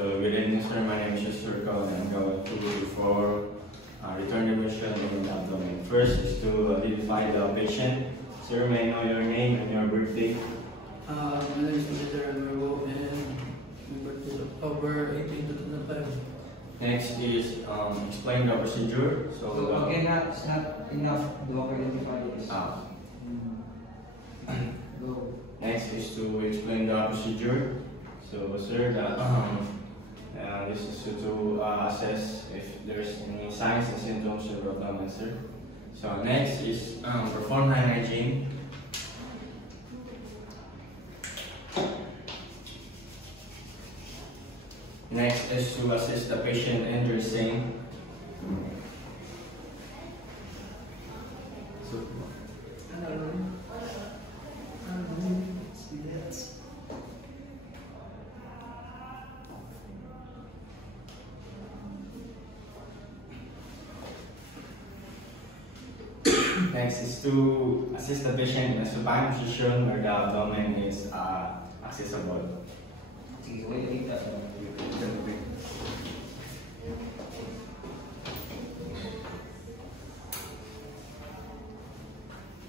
So good evening, sir. My name is Mr. Cole, and I'm going to do for return the motion in the abdomen. First is to identify the patient. Sir, may I know your name and your birthday? My name is Mr. Emergo, and my birthday is October 18, 2005. Next is explain the procedure. So again, it's not enough to identify this. Go. Next is to explain the procedure. So, sir, this is to assess if there's any signs and symptoms of abdomen, sir. So, next is perform hand hygiene. Next is to assist the patient in dressing. Next is to assist the patient in a supine position where the abdomen is accessible.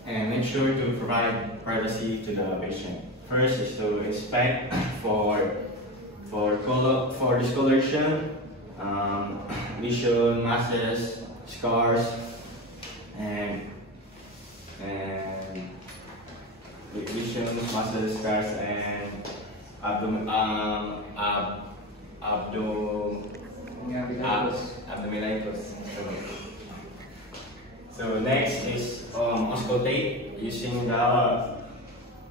And make sure to provide privacy to the patient. First is to inspect for discoloration, lesion, masses, scars, and lesions, muscles, scars, and abdominalitis. So next is auscultate using the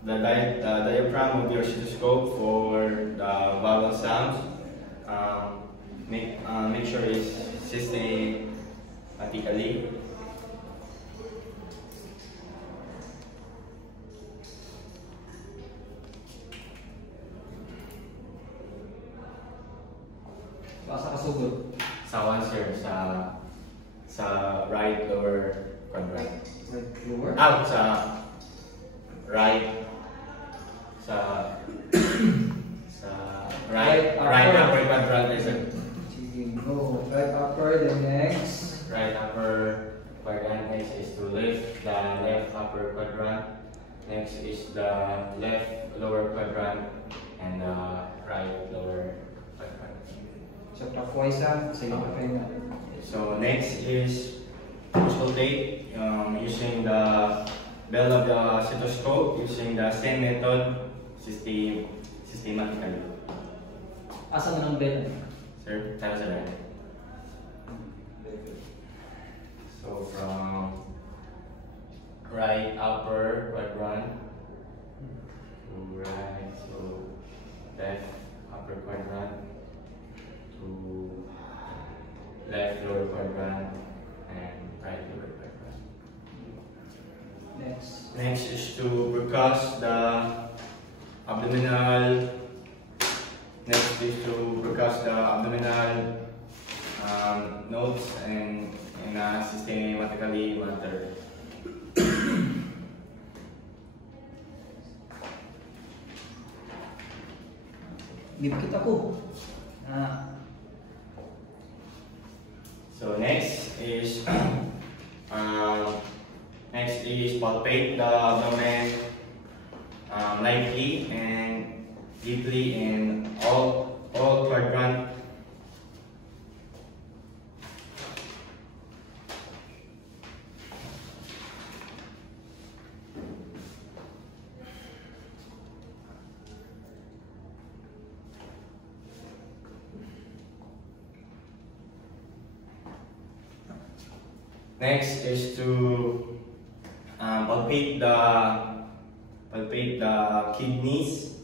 diaphragm of your stethoscope for the vowel sounds. Make sure it's systematically. Sa kasugod. Sa one, sir, sa right lower quadrant. Right lower? Out sa right right upper quadrant, sir. Sige, go. Right upper, the next. Right upper quadrant. Next is to lift the left upper quadrant. Next is the left lower quadrant and the right lower quadrant. So clockwise sa pahinga. So next is auscultate using the bell of the stethoscope using the same method systematically. Asa man ang bell? Sir, tell us right. So from right upper quadrant to right, so left upper quadrant to left lower quadrant and right lower quadrant. Next. Next is to percuss the abdominal. Next is to percuss the abdominal nodes and systematically monitor. Gipkit ako. So next is palpate the abdomen lightly and deeply in all quadrant. Next is to palpate the kidneys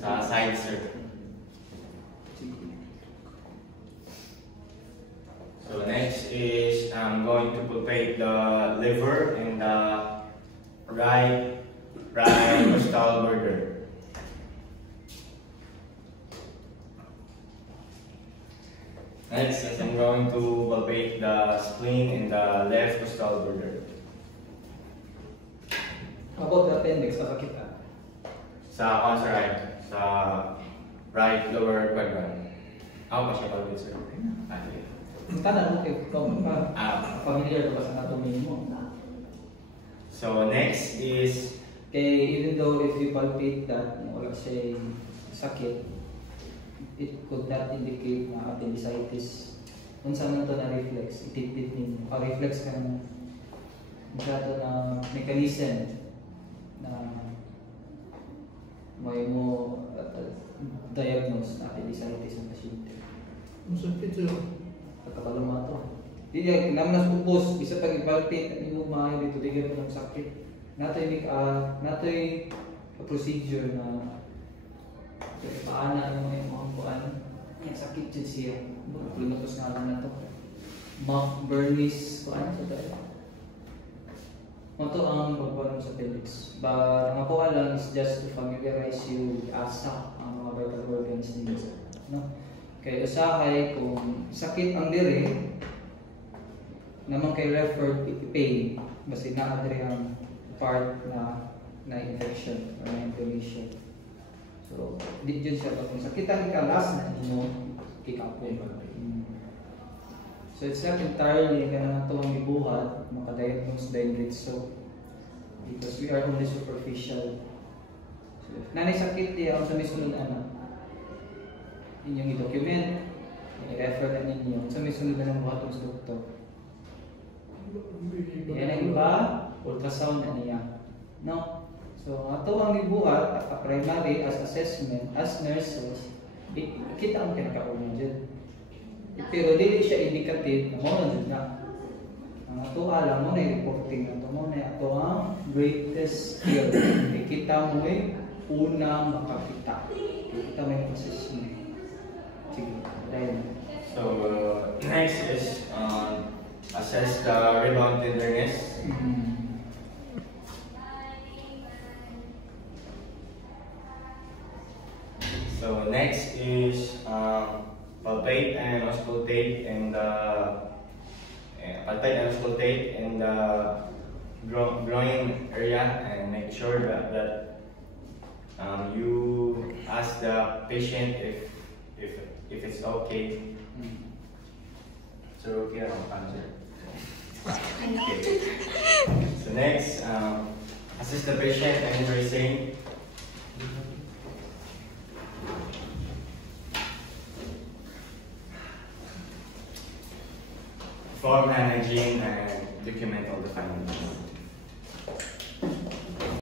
sa side, sir. So next is I'm going to palpate the liver and the right costal border. Next is I'm going to palpate the spleen in the left costal border. How about the appendix? Papakita. Sa right lower quadrant. Ako pa siya palpit, sir. Okay. Tanong, okay, familiar ka ba sa anatomy mo? So next is Okay, even though if you palpate that, wala siya sakit, it could not indicate na appendicitis. Kung saan ito na reflex, itipit ninyo. Reflex ka na masyado na mechanism na may mo diagnose na appendicitis ng pasyente. Masakit sir. Pagkabalo mo ito. Hindi, naman na supos, bisa pag i-palpate, hindi mo maayon dito, di ka ng sakit. Nato'y procedure na paana yung mga kuan. Ay, sakit dyan siya. Lumatos nga lang na ito. Mark Bernice, kuan sa tayo. Ito ang pagkuhan sa pelix. Ang ako lang is just to familiarize you with ASA, ang mga vital organs nila. No? Kaya usahay kung sakit ang diri, naman kay referred pain, basta na-adre ang part na infection or na inflammation. So, di dyan siya kung sakitan ka last na mo, kick up po. So, it's not entirely ka na ito ang ibuhat, makadiagnose dahil so because we are only superficial. So, nanay sakit niya, ang sa may sunod inyong i-document, i-refer na ninyo, sa may sunod na ng buhat ng doktor. Yan ang iba, ultrasound na niya. No? So, ito ang ibuhat, primary as assessment, as nurses, kita ang kinakauna dyan. Pero dili siya indicative na mo na dyan na. Ang ito alam mo na yung reporting na ito mo na ito ang greatest skill. Kita mo ay unang makakita. Kita mo yung assessment. Sige, dahil. so next is assess the rebound tenderness. So next is palpate and auscultate in the groin area and make sure that you ask the patient if it's okay. So okay na answer. Okay. So next, assist the patient and dressing. Perform hygiene and document all the findings.